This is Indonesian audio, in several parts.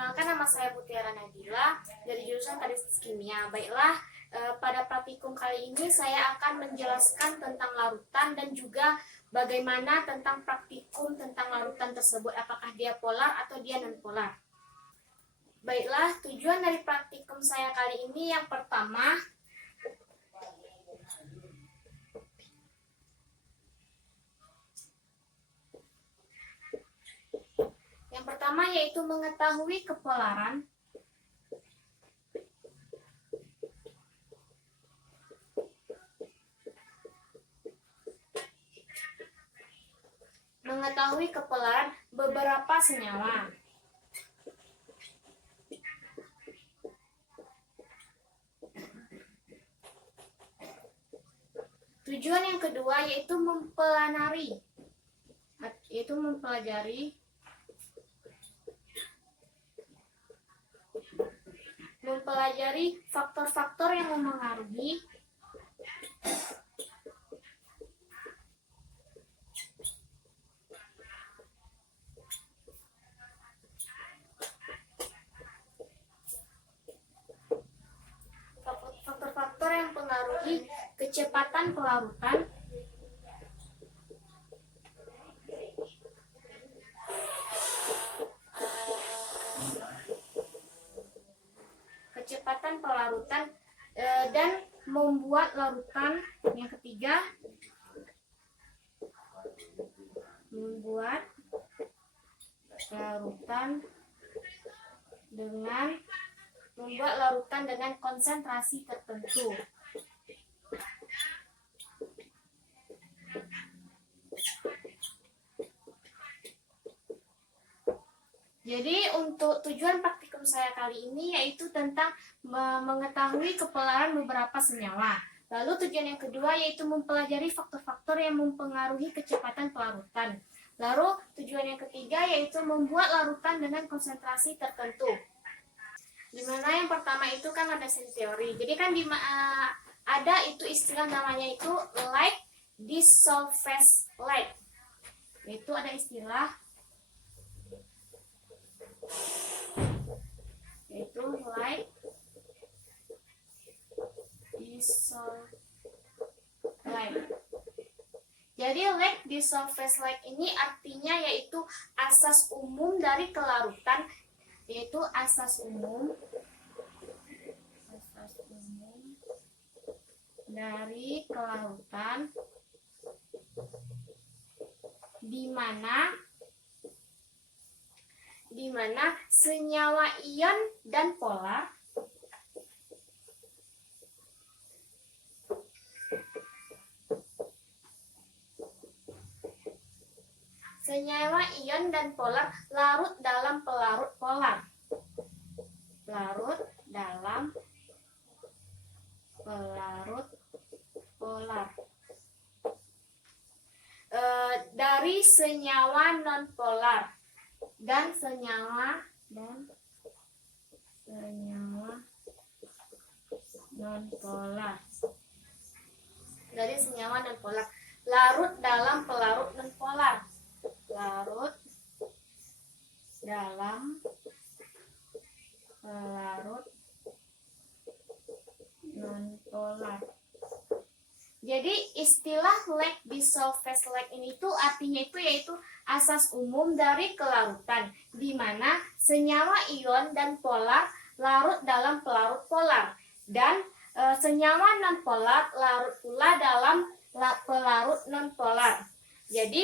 Perkenalkan, nama saya Mutiara Nabila dari jurusan Kadistik Kimia. Baiklah, pada praktikum kali ini saya akan menjelaskan tentang larutan dan juga bagaimana tentang praktikum tentang larutan tersebut, apakah dia polar atau dia non-polar. Baiklah, tujuan dari praktikum saya kali ini yang pertama, yaitu mengetahui kepolaran beberapa senyawa. Tujuan yang kedua yaitu mempelajari faktor-faktor yang mempengaruhi kecepatan pelarutan dan membuat larutan. Yang ketiga, membuat larutan dengan konsentrasi tertentu. Jadi untuk tujuan praktikum saya kali ini yaitu tentang mengetahui kepolaran beberapa senyawa. Lalu tujuan yang kedua yaitu mempelajari faktor-faktor yang mempengaruhi kecepatan pelarutan. Lalu tujuan yang ketiga yaitu membuat larutan dengan konsentrasi tertentu. Dimana yang pertama itu kan ada sense teori. Jadi kan ada itu istilah namanya itu light dissolved light. Itu ada istilah yaitu light dissolved light. Jadi light dissolved light ini artinya yaitu asas umum dari kelarutan, yaitu asas umum dari kelarutan di mana senyawa ion dan polar larut dalam pelarut polar. Dari senyawa nonpolar dan senyawa nonpolar. Larut dalam pelarut nonpolar. Jadi istilah light dissolved light ini tuh artinya itu yaitu asas umum dari kelarutan di mana senyawa ion dan polar larut dalam pelarut polar dan senyawa nonpolar larut pula dalam pelarut nonpolar. Jadi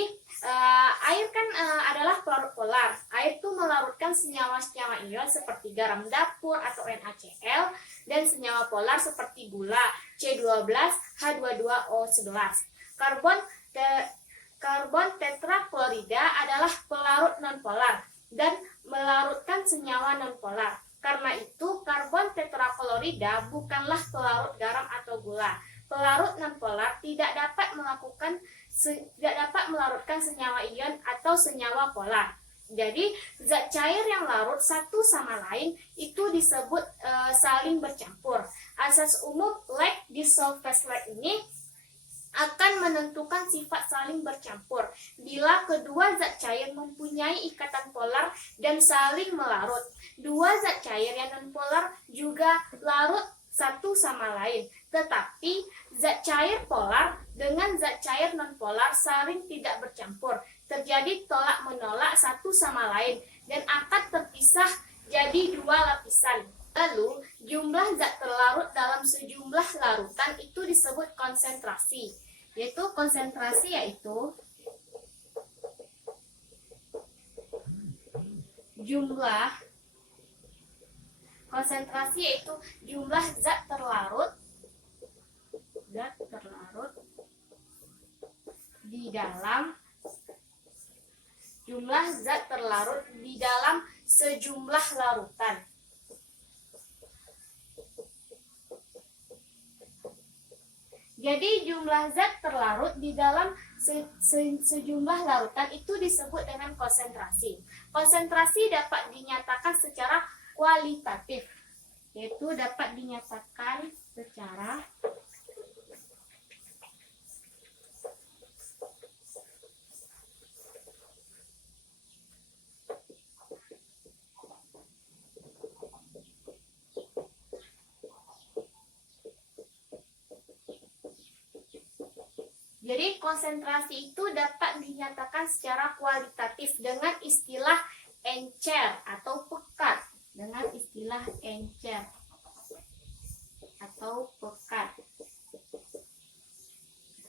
air kan adalah pelarut polar. Air itu melarutkan senyawa-senyawa ion seperti garam dapur atau NaCl dan senyawa polar seperti gula C12, H22O11. Karbon tetraklorida adalah pelarut nonpolar dan melarutkan senyawa nonpolar. Karena itu karbon tetraklorida bukanlah pelarut garam atau gula. Pelarut nonpolar tidak dapat melarutkan senyawa ion atau senyawa polar. Jadi zat cair yang larut satu sama lain itu disebut saling bercampur. Asas umum light dissolved light ini akan menentukan sifat saling bercampur bila kedua zat cair mempunyai ikatan polar dan saling melarut. dua zat cair yang nonpolar juga larut satu sama lain. Tetapi zat cair polar dengan zat cair nonpolar saling tidak bercampur. Terjadi tolak-menolak satu sama lain dan akan terpisah jadi dua lapisan. Lalu, jumlah zat terlarut dalam sejumlah larutan itu disebut konsentrasi. Konsentrasi yaitu jumlah zat terlarut di dalam sejumlah larutan. Jadi jumlah zat terlarut di dalam sejumlah larutan itu disebut dengan konsentrasi. Konsentrasi dapat dinyatakan secara kualitatif, yaitu dapat dinyatakan secara Jadi konsentrasi itu dapat dinyatakan secara kualitatif dengan istilah encer atau pekat.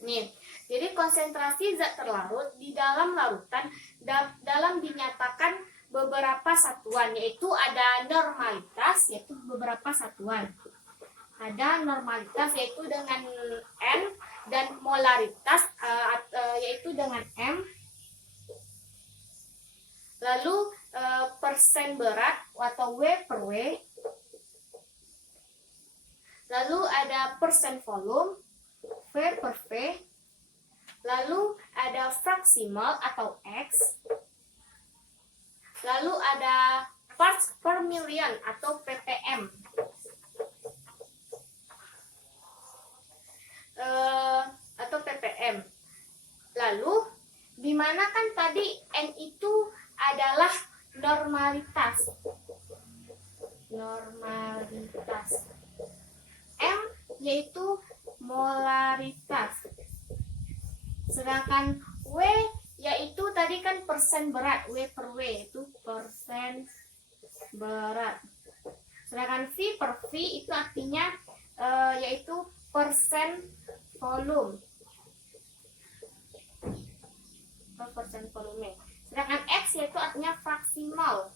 Nih, jadi konsentrasi zat terlarut di dalam larutan dalam dinyatakan beberapa satuan, yaitu ada normalitas, yaitu beberapa satuan. Ada normalitas yaitu dengan N, dan molaritas yaitu dengan M. Lalu persen berat atau W per W. Lalu ada persen volume, V per V. Lalu ada fraksi mol atau X. Lalu ada parts per million atau ppm. Atau ppm. Lalu di mana kan tadi N itu adalah normalitas. M yaitu molaritas. Sedangkan W yaitu tadi kan persen berat, W per W itu persen berat. Sedangkan V per V itu artinya yaitu persen volume. Persen volume. Sedangkan X yaitu artinya fraksi mol.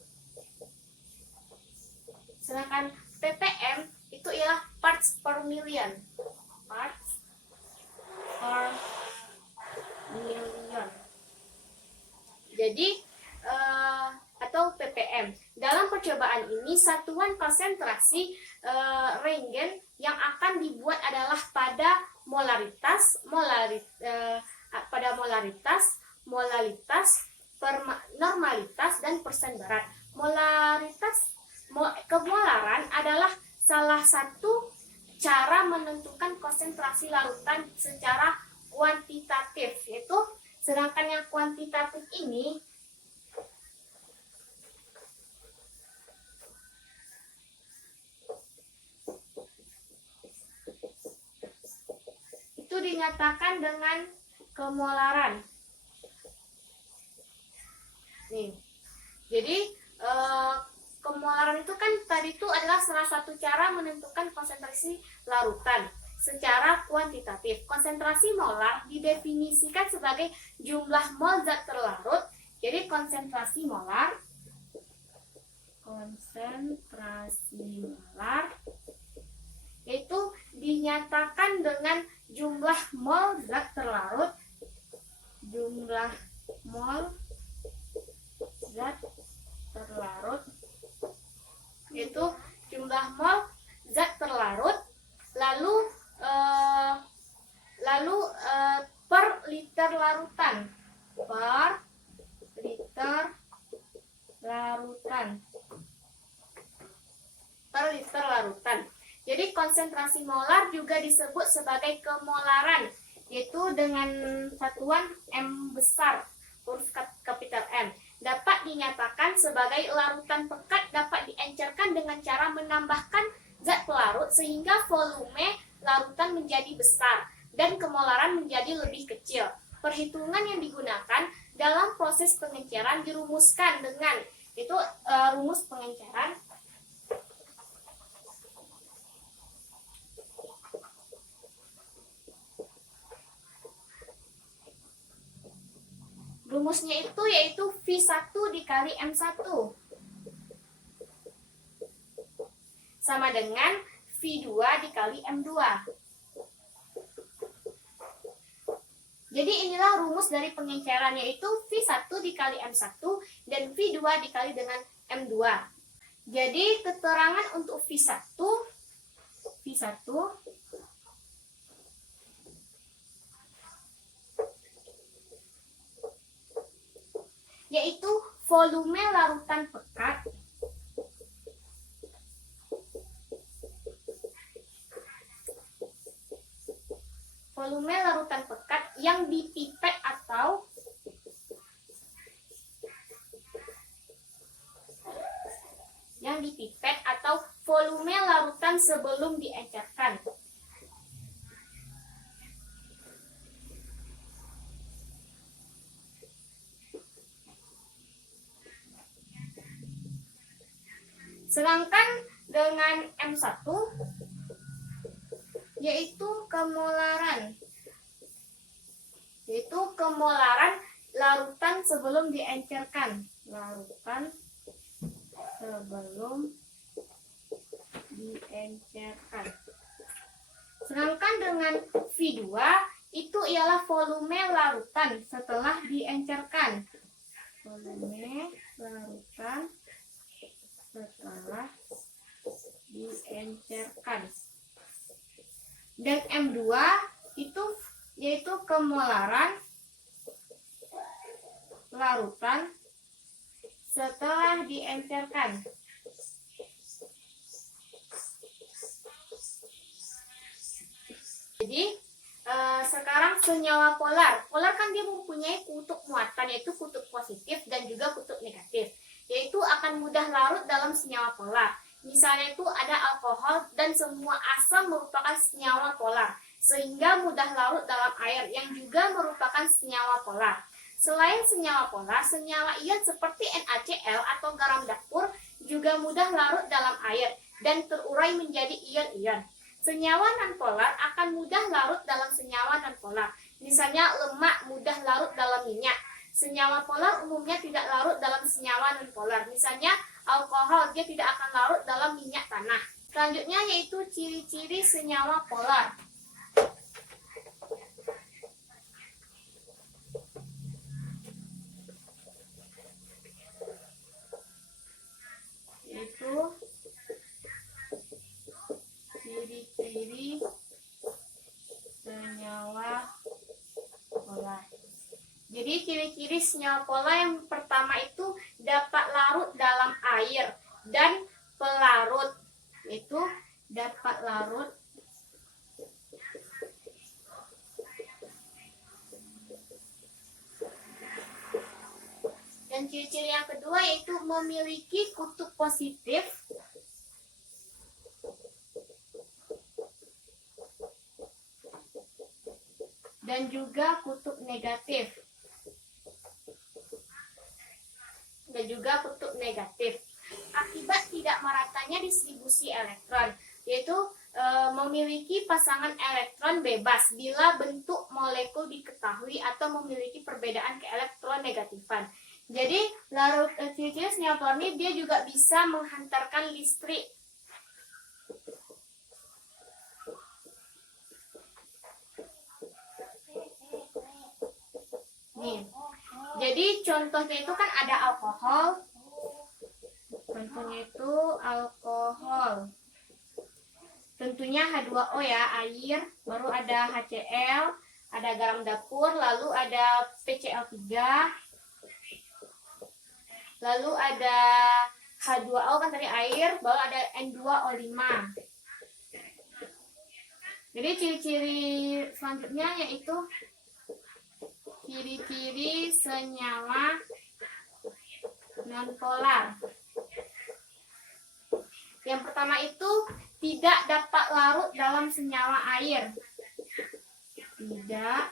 Sedangkan ppm itu ialah parts per million. Jadi atau ppm. Dalam percobaan ini satuan konsentrasi Rentgen yang akan dibuat adalah pada molaritas, normalitas dan persen berat. Kemolaran adalah salah satu cara menentukan konsentrasi larutan secara kuantitatif, yaitu sedangkan yang kuantitatif ini itu dinyatakan dengan kemolaran. Nih, jadi kemolaran itu kan tadi itu adalah salah satu cara menentukan konsentrasi larutan secara kuantitatif. Konsentrasi molar didefinisikan sebagai jumlah mol zat terlarut. Jadi konsentrasi molar itu dinyatakan dengan jumlah mol zat terlarut. Itu jumlah mol zat terlarut lalu per liter larutan. Jadi konsentrasi molar juga disebut sebagai kemolaran, yaitu dengan satuan M besar, huruf kapital M. Dapat dinyatakan sebagai larutan pekat dapat diencer menambahkan zat pelarut sehingga volume larutan menjadi besar dan kemolaran menjadi lebih kecil. Perhitungan yang digunakan dalam proses pengenceran dirumuskan dengan itu rumus pengenceran. Rumusnya itu yaitu V1 dikali M1 sama dengan V2 dikali M2. Jadi inilah rumus dari pengenceran, yaitu V1 dikali M1 dan V2 dikali dengan M2. Jadi keterangan untuk V1 yaitu volume larutan pekat yang dipipet atau volume larutan sebelum diencerkan. Sedangkan dengan M1 yaitu kemolaran larutan sebelum diencerkan. Sedangkan dengan V2 itu ialah volume larutan setelah diencerkan. Dan M2 itu yaitu kemolaran larutan setelah diencerkan. Jadi sekarang senyawa polar kan dia mempunyai kutub muatan, yaitu kutub positif dan juga kutub negatif, yaitu akan mudah larut dalam senyawa polar. Misalnya itu ada alkohol, dan semua asam merupakan senyawa polar, sehingga mudah larut dalam air yang juga merupakan senyawa polar. Selain senyawa polar, senyawa ion seperti NaCl atau garam dapur juga mudah larut dalam air dan terurai menjadi ion-ion. Senyawa nonpolar akan mudah larut dalam senyawa nonpolar. Misalnya lemak mudah larut dalam minyak. Senyawa polar umumnya tidak larut dalam senyawa nonpolar. Misalnya alkohol, dia tidak akan larut dalam minyak tanah. Selanjutnya yaitu ciri-ciri senyawa polar. Yaitu ciri-ciri senyawa polar. Jadi ciri-ciri senyawa polar yang pertama itu dapat larut dalam air dan pelarut, itu dapat larut dan ciri-ciri yang kedua yaitu memiliki kutub positif dan juga kutub negatif. Akibat tidak meratanya distribusi elektron, yaitu memiliki pasangan elektron bebas bila bentuk molekul diketahui atau memiliki perbedaan keelektronegatifan. Jadi ciri-ciri senyawa polar ini dia juga bisa menghantarkan listrik. Nih. Jadi contohnya itu kan ada alkohol. Tentunya H2O ya, air, baru ada HCl, ada garam dapur, lalu ada PCl3, lalu ada H2O kan tadi air, baru ada N2O5. Jadi ciri-ciri selanjutnya yaitu ciri-ciri senyawa nonpolar, Yang pertama itu tidak dapat larut dalam senyawa air. Tidak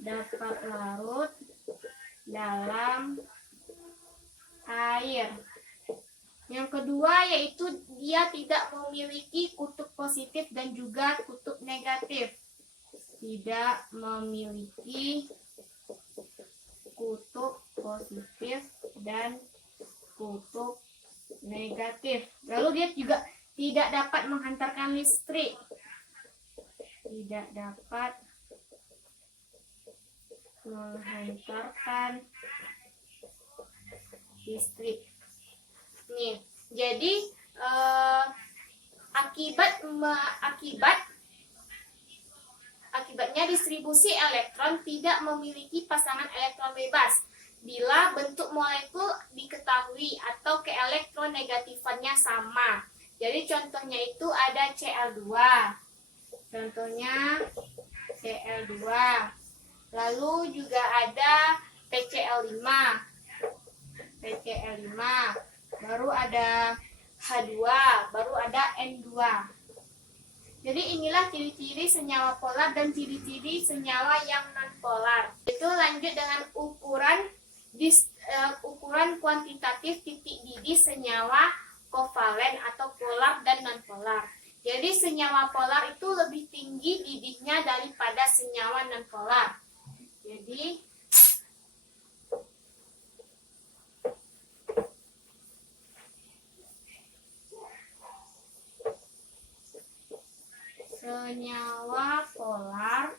dapat larut dalam air. Yang kedua yaitu dia tidak memiliki kutub positif dan juga kutub negatif. Tidak memiliki kutub positif dan kutub negatif. Lalu dia juga tidak dapat menghantarkan listrik. Tidak dapat menghantarkan listrik. Nih, jadi akibatnya distribusi elektron tidak memiliki pasangan elektron bebas bila bentuk molekul diketahui atau keelektronegatifannya sama. Jadi contohnya itu ada Cl2. Contohnya Cl2. Lalu juga ada PCl5. PCl5. Baru ada H2, baru ada N2. Jadi inilah ciri-ciri senyawa polar dan ciri-ciri senyawa yang nonpolar. Itu lanjut dengan ukuran kuantitatif titik didih senyawa kovalen atau polar dan nonpolar. Jadi senyawa polar itu lebih tinggi didihnya daripada senyawa nonpolar. Jadi senyawa polar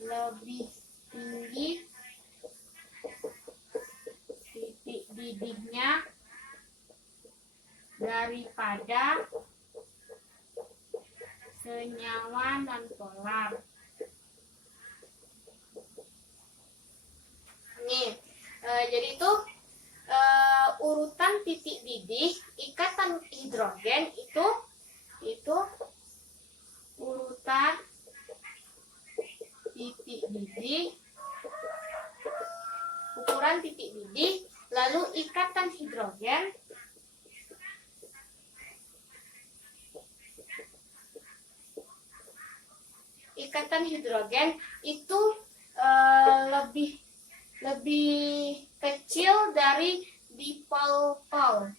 lebih tinggi titik didihnya daripada senyawa nonpolar. Nih, jadi itu urutan titik didih ikatan hidrogen itu urutan titik didih, ukuran titik didih, lalu ikatan hidrogen, itu lebih kecil dari dipol-pol.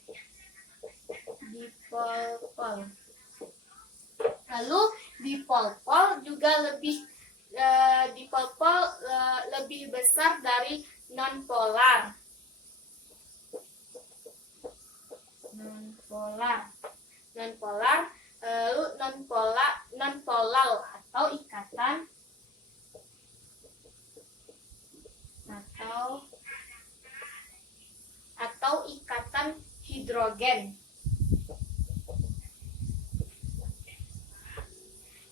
Lalu dipol-pol juga lebih besar dari nonpolar. Lalu nonpolar atau ikatan hidrogen.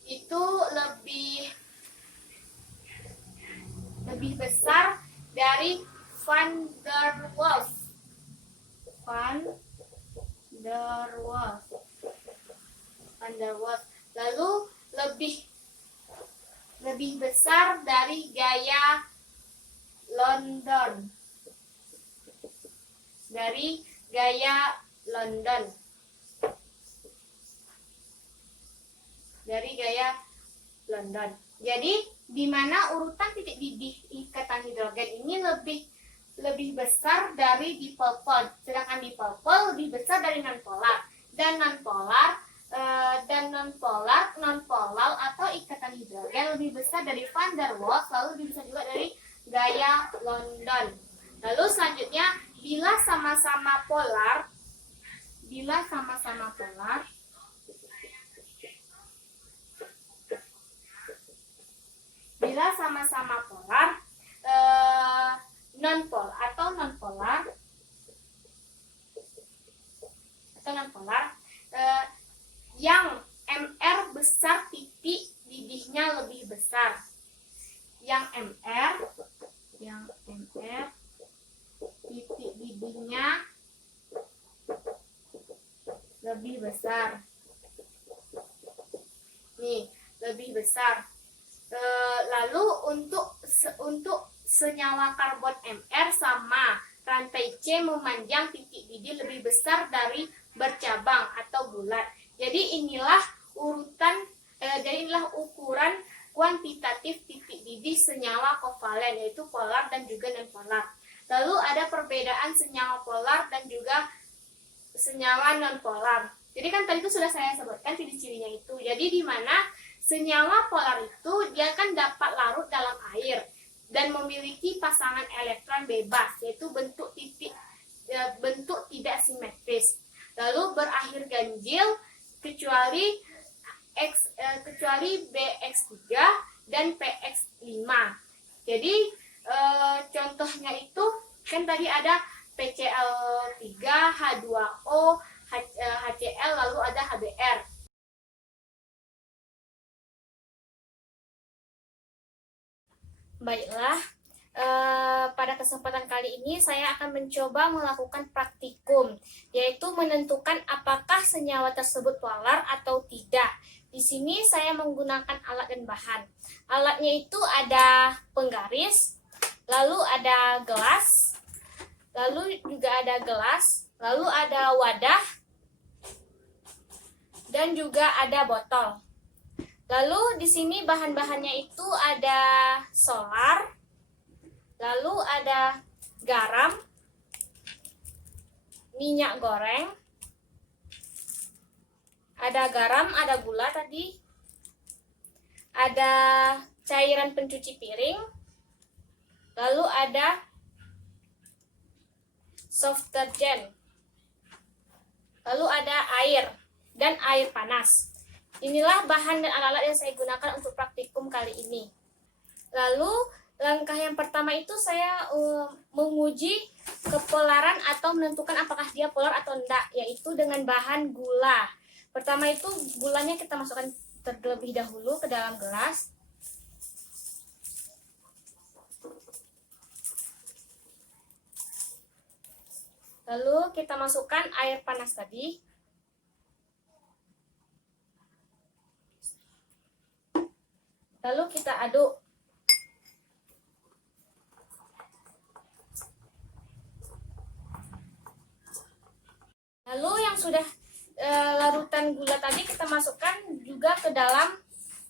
Itu lebih besar dari van der Waals. Lalu lebih besar dari gaya London. Jadi di mana urutan titik didih ikatan hidrogen ini lebih besar dari dipol-pol, sedangkan dipol-pol lebih besar dari nonpolar. Dan nonpolar atau ikatan hidrogen lebih besar dari van der Waals, lalu lebih besar juga dari gaya London. Lalu selanjutnya bila sama-sama polar nonpolar yang MR besar titik didihnya lebih besar. Yang MR titik didihnya lebih besar. Nih, lebih besar. Lalu untuk senyawa karbon Mr sama, rantai C memanjang titik didih lebih besar dari bercabang atau bulat. Jadi inilah ukuran kuantitatif titik didih senyawa kovalen, yaitu polar dan juga non-polar. Lalu ada perbedaan senyawa polar dan juga senyawa non-polar. Jadi kan tadi itu sudah saya sebutkan ciri-cirinya itu. Jadi di mana senyawa polar itu dia kan dapat larut dalam air dan memiliki pasangan elektron bebas, yaitu bentuk tidak simetris. Lalu berakhir ganjil kecuali BX3 dan PX5. Jadi contohnya itu kan tadi ada PCl3, H2O, HCl, lalu ada HBr. Baiklah, pada kesempatan kali ini saya akan mencoba melakukan praktikum, yaitu menentukan apakah senyawa tersebut polar atau tidak. Di sini saya menggunakan alat dan bahan. Alatnya itu ada penggaris, lalu ada gelas, lalu ada wadah, dan juga ada botol. Lalu di sini bahan-bahannya itu ada solar, lalu ada garam, minyak goreng, ada gula tadi, ada cairan pencuci piring, lalu ada soft detergent, lalu ada air dan air panas. Inilah bahan dan alat-alat yang saya gunakan untuk praktikum kali ini. Lalu langkah yang pertama itu saya menguji kepolaran atau menentukan apakah dia polar atau enggak, yaitu dengan bahan gula. Pertama itu gulanya kita masukkan terlebih dahulu ke dalam gelas. Lalu kita masukkan air panas tadi. Lalu kita aduk. Lalu yang sudah larutan gula tadi kita masukkan juga ke dalam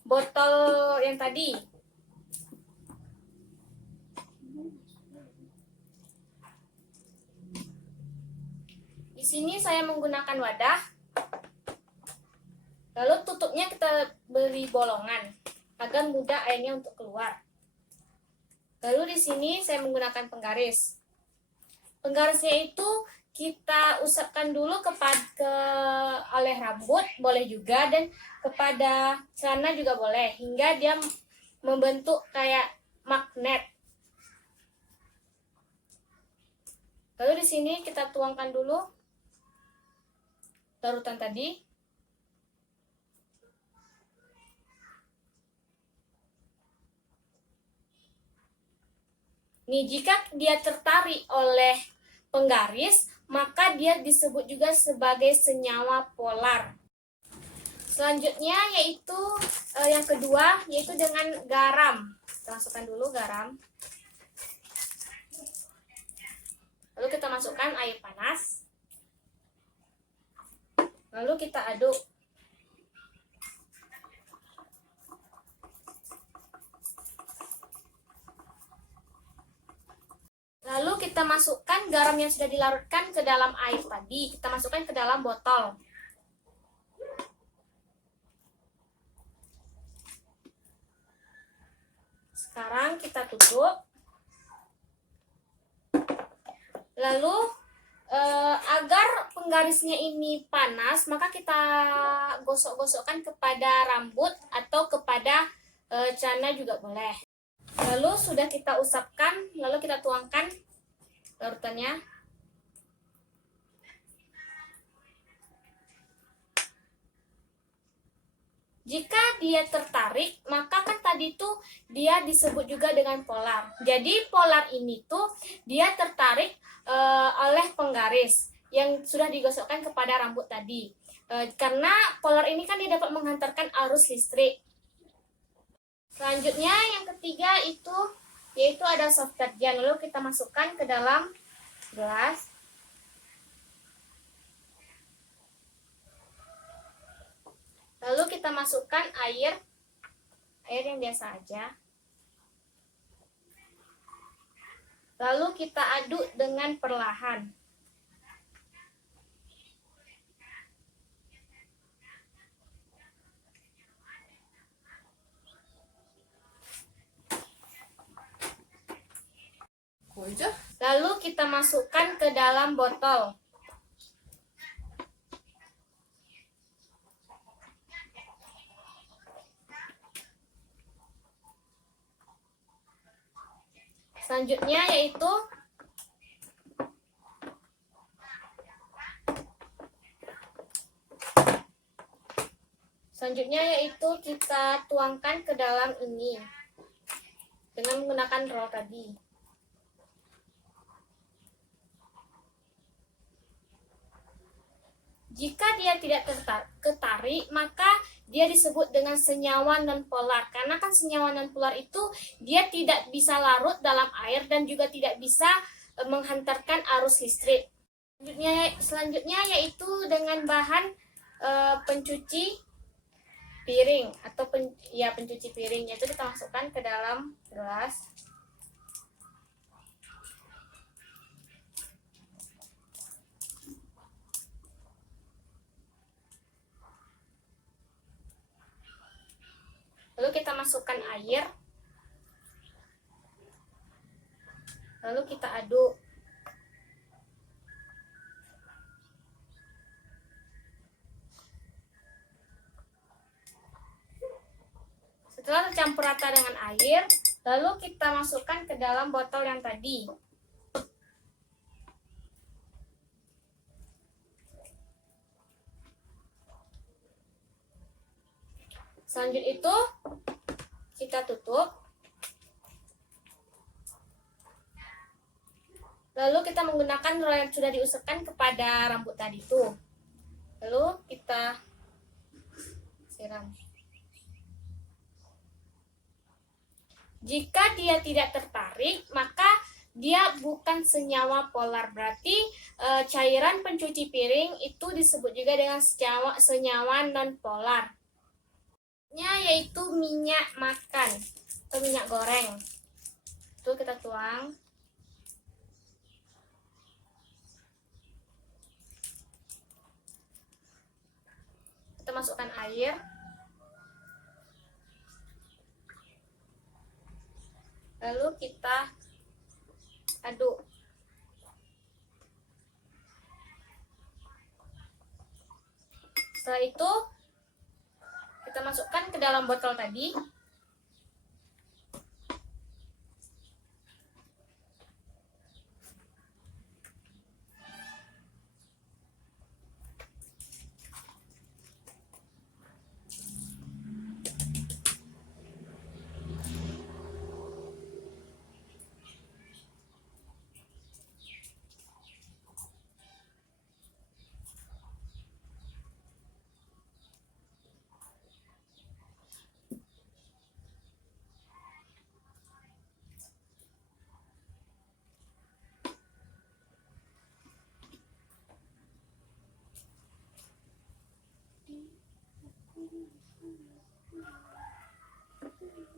botol yang tadi. Di sini saya menggunakan wadah. Lalu tutupnya kita beri bolongan agar mudah airnya untuk keluar. Lalu di sini saya menggunakan penggaris. Penggarisnya itu kita usapkan dulu oleh rambut, boleh juga, dan kepada celana juga boleh, hingga dia membentuk kayak magnet. Lalu di sini kita tuangkan dulu larutan tadi. Nih, jika dia tertarik oleh penggaris, maka dia disebut juga sebagai senyawa polar. Selanjutnya yaitu yang kedua, yaitu dengan garam. Kita masukkan dulu garam. Lalu kita masukkan air panas. Lalu kita aduk. Lalu kita masukkan garam yang sudah dilarutkan ke dalam air tadi. Kita masukkan ke dalam botol. Sekarang kita tutup. Lalu agar penggarisnya ini panas, maka kita gosok-gosokkan kepada rambut atau kepada celana juga boleh. Lalu sudah kita usapkan, lalu kita tuangkan larutannya. Jika dia tertarik, maka kan tadi tuh dia disebut juga dengan polar. Jadi polar ini tuh dia tertarik oleh penggaris yang sudah digosokkan kepada rambut tadi. Karena polar ini kan dia dapat menghantarkan arus listrik. Selanjutnya yang ketiga itu yaitu ada soft detergent. Lalu kita masukkan ke dalam gelas. kita masukkan air yang biasa aja. Lalu kita aduk dengan perlahan. Lalu kita masukkan ke dalam botol. Selanjutnya yaitu kita tuangkan ke dalam ini dengan menggunakan roll tadi. Jika dia tidak ketarik, maka dia disebut dengan senyawa nonpolar. Karena kan senyawa nonpolar itu dia tidak bisa larut dalam air dan juga tidak bisa menghantarkan arus listrik. Selanjutnya yaitu dengan bahan pencuci piring atau pencuci piring, yaitu kita masukkan ke dalam gelas. Lalu kita masukkan air. Lalu kita aduk. Setelah tercampur rata dengan air, lalu kita masukkan ke dalam botol yang tadi. Selanjutnya itu kita tutup. Lalu kita menggunakan roll yang sudah diusapkan kepada rambut tadi itu. Lalu kita siram. Jika dia tidak tertarik, maka dia bukan senyawa polar. Berarti cairan pencuci piring itu disebut juga dengan senyawa non-polar. Yaitu minyak makan atau minyak goreng. Itu kita tuang. Kita masukkan air. Lalu kita aduk. Setelah itu kita masukkan ke dalam botol tadi.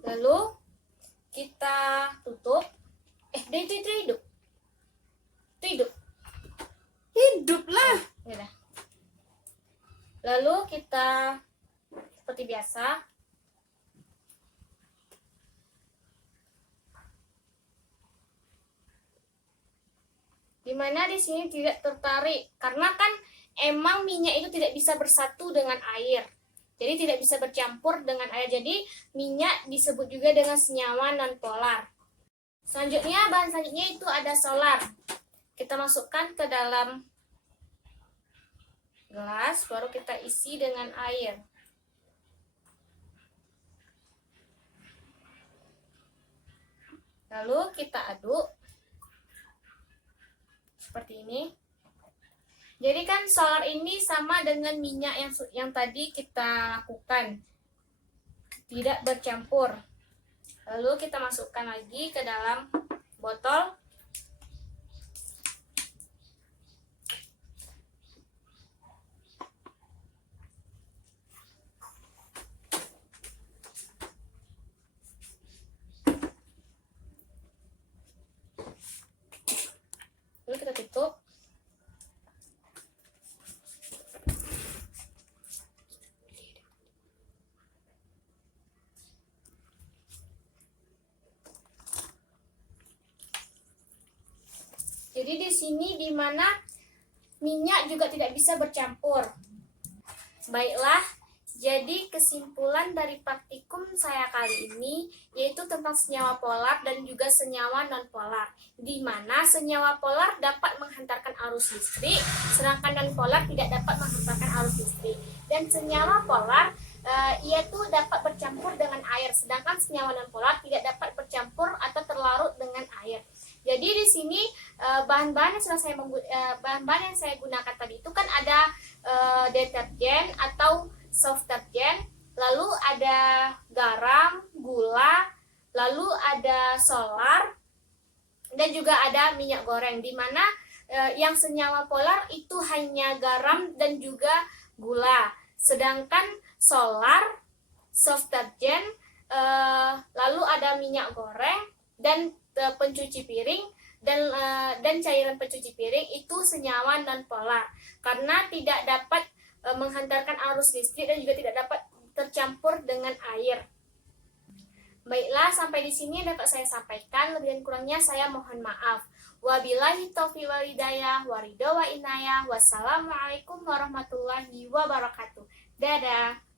Lalu kita tutup. Itu hidup. Itu hidup. Hidup lah. Ya. Lalu kita seperti biasa dimana di sini tidak tertarik karena kan emang minyak itu tidak bisa bersatu dengan air. Jadi tidak bisa bercampur dengan air. Jadi minyak disebut juga dengan senyawa nonpolar. Bahan selanjutnya itu ada solar. Kita masukkan ke dalam gelas, baru kita isi dengan air. Lalu kita aduk seperti ini. Jadi kan solar ini sama dengan minyak yang tadi kita lakukan, tidak bercampur. Lalu kita masukkan lagi ke dalam botol. kita tutup. Jadi di sini dimana minyak juga tidak bisa bercampur. Baiklah, jadi kesimpulan dari praktikum saya kali ini yaitu tentang senyawa polar dan juga senyawa non-polar, di mana senyawa polar dapat menghantarkan arus listrik, sedangkan non-polar tidak dapat menghantarkan arus listrik. Dan senyawa polar ia tuh dapat bercampur dengan air, sedangkan senyawa non-polar tidak dapat bercampur atau terlarut dengan air. Jadi di sini bahan-bahan yang saya gunakan tadi itu kan ada deterjen atau soft deterjen, lalu ada garam, gula, lalu ada solar, dan juga ada minyak goreng, di mana yang senyawa polar itu hanya garam dan juga gula, sedangkan solar, soft deterjen, lalu ada minyak goreng dan pencuci piring dan cairan pencuci piring itu senyawa non polar karena tidak dapat menghantarkan arus listrik dan juga tidak dapat tercampur dengan air. Baiklah, sampai di sini dapat saya sampaikan. Lebih dan kurangnya saya mohon maaf. Wabillahi taufiq wal hidayah, waridho wa inayah. Wassalamualaikum warahmatullahi wabarakatuh. Dadah.